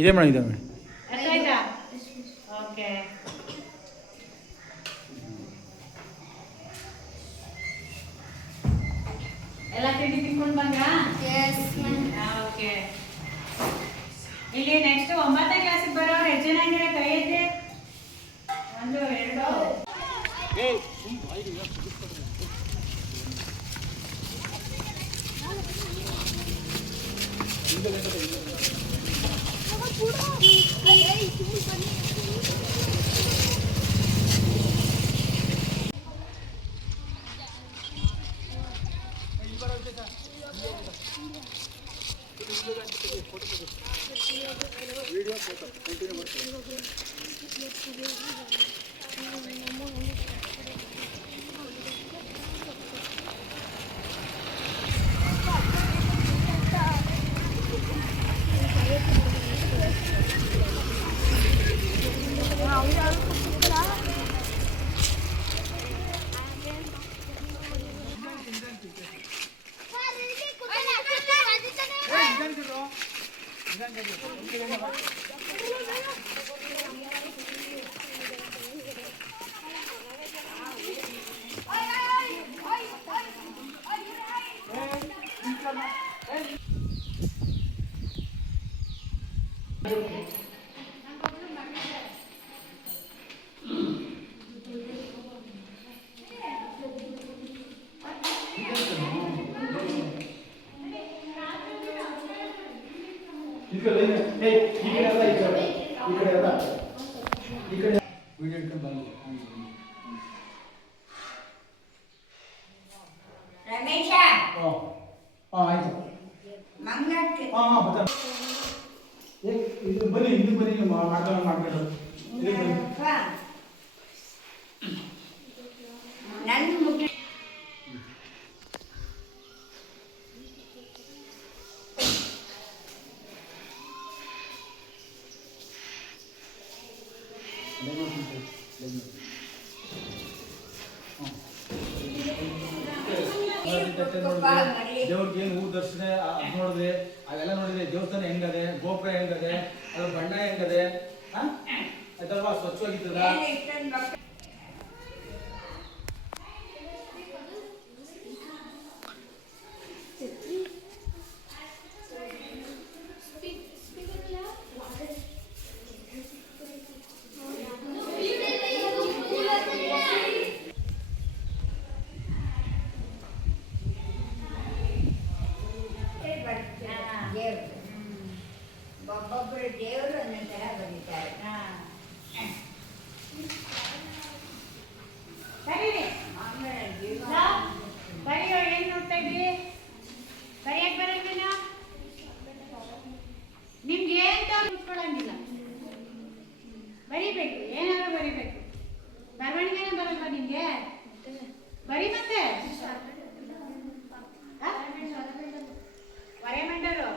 ಇದೆ ಮೇಡಮ್ ಇದೆ ಮೇಡಮ್. ಆಯ್ತಾ? ಓಕೆ. ಎಲ್ಲ ತಿಂಡಿ ತಿನ್ಕೊಂಡು ಬಂದ್ರಾ? ಓಕೆ. ಇಲ್ಲಿ ನೆಕ್ಸ್ಟ್ 9ನೇ ಕ್ಲಾಸಿಗೆ ಬರೋರು ಎಷ್ಟು ಜನ ಇದ್ದಾರೆ? ಕೈ ಎತ್ತಿ. 1 ರಮೇಶ ಆಯ್ತು ಮಂಗಳಕ್ಕೆ ಇದು ಬನ್ನಿ ಮಾಡ್ಕೊಂಡು ನನ್ನ ಮುಟ್ಟಿ ದೇವ್ರಿಗೆ ಏನು ಹೂ ದರ್ಶನ ನೋಡಿದ್ರೆ ಅವೆಲ್ಲ ನೋಡಿದ್ರೆ ದೇವಸ್ಥಾನ ಹೆಂಗದೆ, ಗೋಪುರ ಹೆಂಗದೆ, ಅದ್ರ ಬಣ್ಣ ಹೆಂಗದೆ, ಆಯ್ತಲ್ವಾ, ಸ್ವಚ್ಛವಾಗಿರ್ತದ. ಒಬ್ಬೊಬ್ಬರು ದೇವರು ಒಂದೊಂದು ಥರ ಬರೀತಾರೆ. ಬರೀಯೋ ಏನು ನೋಡ್ತಾ ಇದ್ರಿ? ಬರೆಯಕ್ಕೆ ಬರೋದಿಲ್ಲ ನಿಮ್ಗೆ ಏನು ಕೂತ್ಕೊಳ್ಳಂಗಿಲ್ಲ. ಬರಿಬೇಕು, ಏನಾದ್ರು ಬರಿಬೇಕು. ಬರವಣಿಗೆನೇ ಬರಲ್ವಾ ನಿಮ್ಗೆ? ಬರಿ ಮತ್ತೆ ವರೆಮೆಂಡರು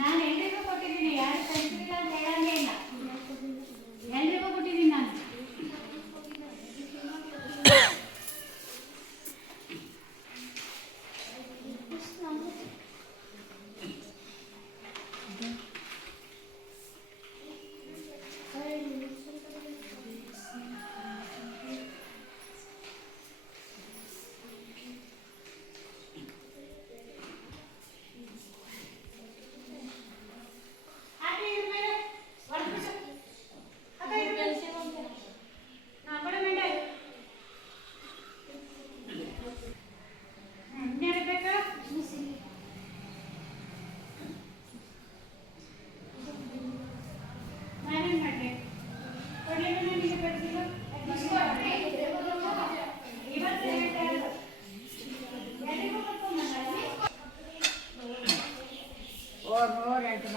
ನಾನು ಎಲ್ರಿಗೂ ಕೊಟ್ಟಿದ್ದೀನಿ, ಯಾರು ಕಲಿಸಿಲ್ಲ ಅಂತ ಹೇಳಂಗೇ ಇಲ್ಲ. ಎಲ್ರಿಗೂ ಕೊಟ್ಟಿದ್ದೀನಿ ನಾನು.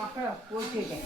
ಮಕ್ಕಳು ಕೂತಿದೆ.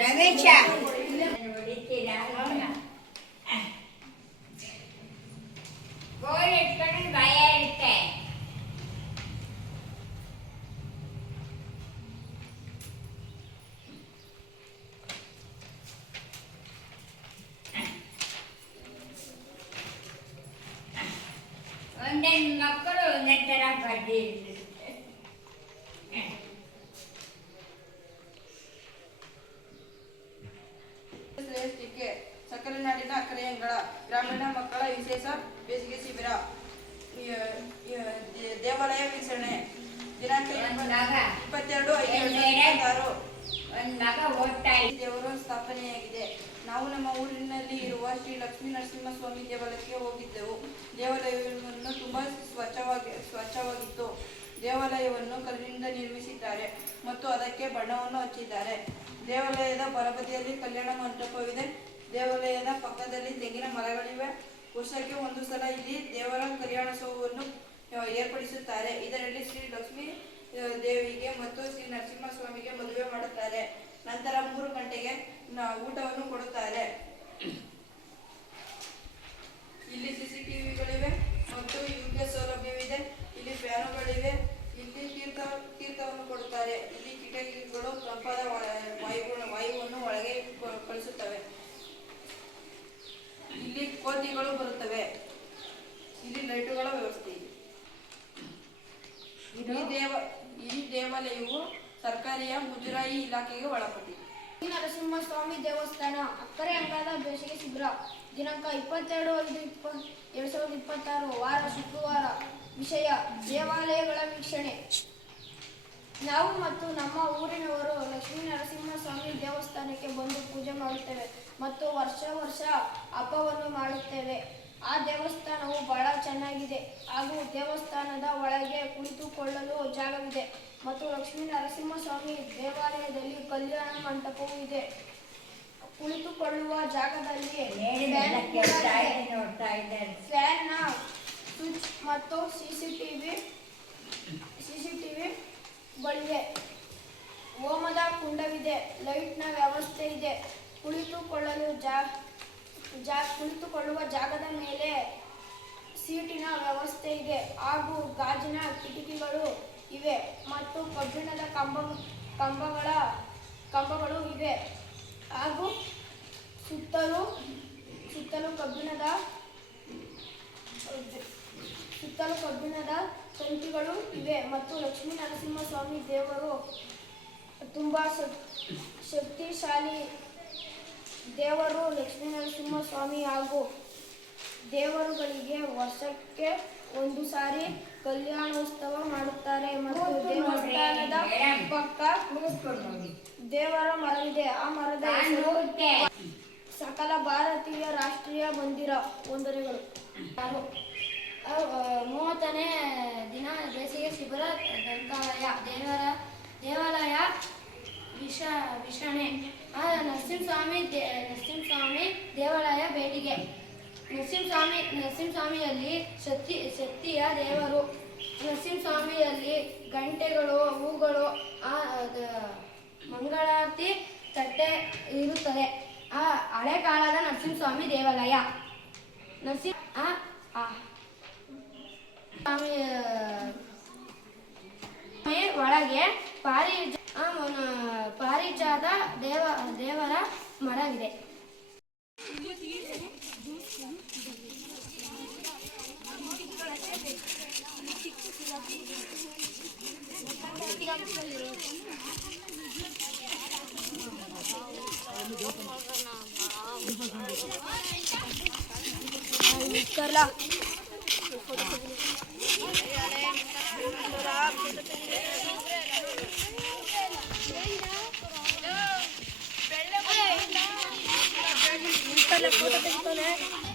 ರಮೇಶ ಹೊಡಿತೀರಾ ಗೋಲ್ ಇಟ್ಕೊಂಡು ಭಯ ಇರುತ್ತೆ ಒಂದೊಂದು ಮಕ್ಕಳು ಒಂದೊಂದು ಥರ ಬಡ್ಡಿ ಶ್ರೇಷ್ಠಕ್ಕೆ ಸಕಲ ನಾಡಿನ ಅಕ್ಕರೆಯಂಗಳ ಗ್ರಾಮೀಣ ಮಕ್ಕಳ ವಿಶೇಷ ಬೇಸಿಗೆ ಶಿಬಿರ ದೇವಾಲಯ ವೀಕ್ಷಣೆ ದಿನಾಂಕ 22/5/2026 ಒಂದು ಮಗ ಓದ್ತಾ ಇದ್ದ ದೇವರು ಸ್ಥಾಪನೆಯಾಗಿದೆ. ನಾವು ನಮ್ಮ ಊರಿನಲ್ಲಿ ಇರುವ ಶ್ರೀ ಲಕ್ಷ್ಮೀ ನರಸಿಂಹಸ್ವಾಮಿ ದೇವಾಲಯಕ್ಕೆ ಹೋಗಿದ್ದೆವು. ದೇವಾಲಯವನ್ನು ತುಂಬಾ ಸ್ವಚ್ಛವಾಗಿತ್ತು. ದೇವಾಲಯವನ್ನು ಕಲ್ಲಿನಿಂದ ನಿರ್ಮಿಸಿದ್ದಾರೆ ಮತ್ತು ಅದಕ್ಕೆ ಬಣ್ಣವನ್ನು ಹಚ್ಚಿದ್ದಾರೆ. ದೇವಾಲಯದ ಬಲಬದಿಯಲ್ಲಿ ಕಲ್ಯಾಣ ಮಂಟಪವಿದೆ. ದೇವಾಲಯದ ಪಕ್ಕದಲ್ಲಿ ತೆಂಗಿನ ಮರಗಳಿವೆ. ವರ್ಷಕ್ಕೆ ಒಂದು ಸಲ ಇಲ್ಲಿ ದೇವರ ಕಲ್ಯಾಣೋತ್ಸವವನ್ನು ಏರ್ಪಡಿಸುತ್ತಾರೆ. ಇದರಲ್ಲಿ ಶ್ರೀ ಲಕ್ಷ್ಮೀ ದೇವಿಗೆ ಮತ್ತು ಶ್ರೀ ನರಸಿಂಹಸ್ವಾಮಿಗೆ ಮದುವೆ ಮಾಡುತ್ತಾರೆ. ನಂತರ 3 ಗಂಟೆಗೆ ಊಟವನ್ನು ಕೊಡುತ್ತಾರೆ. ಇಲ್ಲಿ ಸಿಸಿಟಿವಿಗಳಿವೆ ಮತ್ತು ಯುಪಿಎಸ್ ಸೌಲಭ್ಯವಿದೆ. ಇಲ್ಲಿ ಫ್ಯಾನುಗಳಿವೆ. ಇಲ್ಲಿ ತೀರ್ಥವನ್ನು ಕೊಡುತ್ತಾರೆ. ಇಲ್ಲಿ ಕಿಟಕಿಗಳು ತಂಪಾದ ವಾಯುವನ್ನು ಒಳಗೆ ಕಳಿಸುತ್ತವೆ. ಇಲ್ಲಿ ಕೋತಿಗಳು ಬರುತ್ತವೆ. ಇಲ್ಲಿ ಲೈಟುಗಳ ವ್ಯವಸ್ಥೆ ಇದೆ. ಈ ದೇವಾಲಯವು ಸರ್ಕಾರಿಯ ಮುಜರಾಯಿ ಇಲಾಖೆಗೆ ಒಳಪಟ್ಟಿದೆ. ನರಸಿಂಹಸ್ವಾಮಿ ದೇವಸ್ಥಾನ ಅಕ್ಕರೆ ಅಂಗಳದ ಬೇಸಿಗೆ ಶಿಬಿರ ದಿನಾಂಕ 22/5/2026 ವಾರ ಶುಕ್ರವಾರ. ವಿಷಯ ದೇವಾಲಯಗಳ ವೀಕ್ಷಣೆ. ನಾವು ಮತ್ತು ನಮ್ಮ ಊರಿನವರು ಲಕ್ಷ್ಮೀ ನರಸಿಂಹಸ್ವಾಮಿ ದೇವಸ್ಥಾನಕ್ಕೆ ಬಂದು ಪೂಜೆ ಮಾಡುತ್ತೇವೆ ಮತ್ತು ವರ್ಷ ಹಬ್ಬವನ್ನು ಮಾಡುತ್ತೇವೆ. ಆ ದೇವಸ್ಥಾನವು ಬಹಳ ಚೆನ್ನಾಗಿದೆ ಹಾಗೂ ದೇವಸ್ಥಾನದ ಒಳಗೆ ಕುಳಿತುಕೊಳ್ಳಲು ಜಾಗವಿದೆ ಮತ್ತು ಲಕ್ಷ್ಮೀ ನರಸಿಂಹಸ್ವಾಮಿ ದೇವಾಲಯದಲ್ಲಿ ಕಲ್ಯಾಣ ಮಂಟಪವೂ ಇದೆ. ಕುಳಿತುಕೊಳ್ಳುವ ಜಾಗದಲ್ಲಿ ಫ್ಯಾನ್ನ ಸ್ವಿಚ್ ಮತ್ತು ಸಿಸಿಟಿವಿಗಳಿವೆ. ಹೋಮದ ಕುಂಡವಿದೆ. ಲೈಟ್ನ ವ್ಯವಸ್ಥೆ ಇದೆ. ಕುಳಿತುಕೊಳ್ಳುವ ಜಾಗದ ಮೇಲೆ ಸೀಟಿನ ವ್ಯವಸ್ಥೆ ಇದೆ ಹಾಗೂ ಗಾಜಿನ ಕಿಟಕಿಗಳು ಇವೆ ಮತ್ತು ಕಬ್ಬಿಣದ ಕಂಬಗಳು ಇವೆ ಹಾಗೂ ಸುತ್ತಲೂ ಕಬ್ಬಿಣದ ತಂತಿಗಳು ಇವೆ ಮತ್ತು ಲಕ್ಷ್ಮೀ ನರಸಿಂಹಸ್ವಾಮಿ ದೇವರು ತುಂಬಾ ಶಕ್ತಿಶಾಲಿ ದೇವರು. ಲಕ್ಷ್ಮೀ ನರಸಿಂಹಸ್ವಾಮಿ ಹಾಗೂ ದೇವರುಗಳಿಗೆ ವರ್ಷಕ್ಕೆ ಒಂದು ಸಾರಿ ಕಲ್ಯಾಣೋತ್ಸವ ಮಾಡುತ್ತಾರೆ ಮತ್ತು ದೇವಸ್ಥಾನದ ಪಕ್ಕ ದೇವರ ಮರವಿದೆ. ಆ ಮರದ ಹೆಸರು ಸಕಲ ಭಾರತೀಯ ರಾಷ್ಟ್ರೀಯ ಮಂದಿರ. ವಂದನೆಗಳು. 30ನೇ ದಿನ ಬೇಸಿಗೆ ಶಿಬಿರ ದೇವಾಲಯ ವೀಕ್ಷಣೆ. ನರಸಿಂಹಸ್ವಾಮಿ ದೇವಾಲಯ ಭೇಟಿಗೆ. ನರಸಿಂಹಸ್ವಾಮಿಯಲ್ಲಿ ಶಕ್ತಿಯ ದೇವರು. ನರಸಿಂಹಸ್ವಾಮಿಯಲ್ಲಿ ಗಂಟೆಗಳು, ಹೂಗಳು, ಮಂಗಳಾರತಿ ತಟ್ಟೆ ಇರುತ್ತದೆ. ಹಳೆ ಕಾಲದ ನರಸಿಂಹಸ್ವಾಮಿ ದೇವಾಲಯ. ಒಳಗೆ ಪಾರಿಜಾತ ದೇವರ ಮರವಿದೆ. फोटो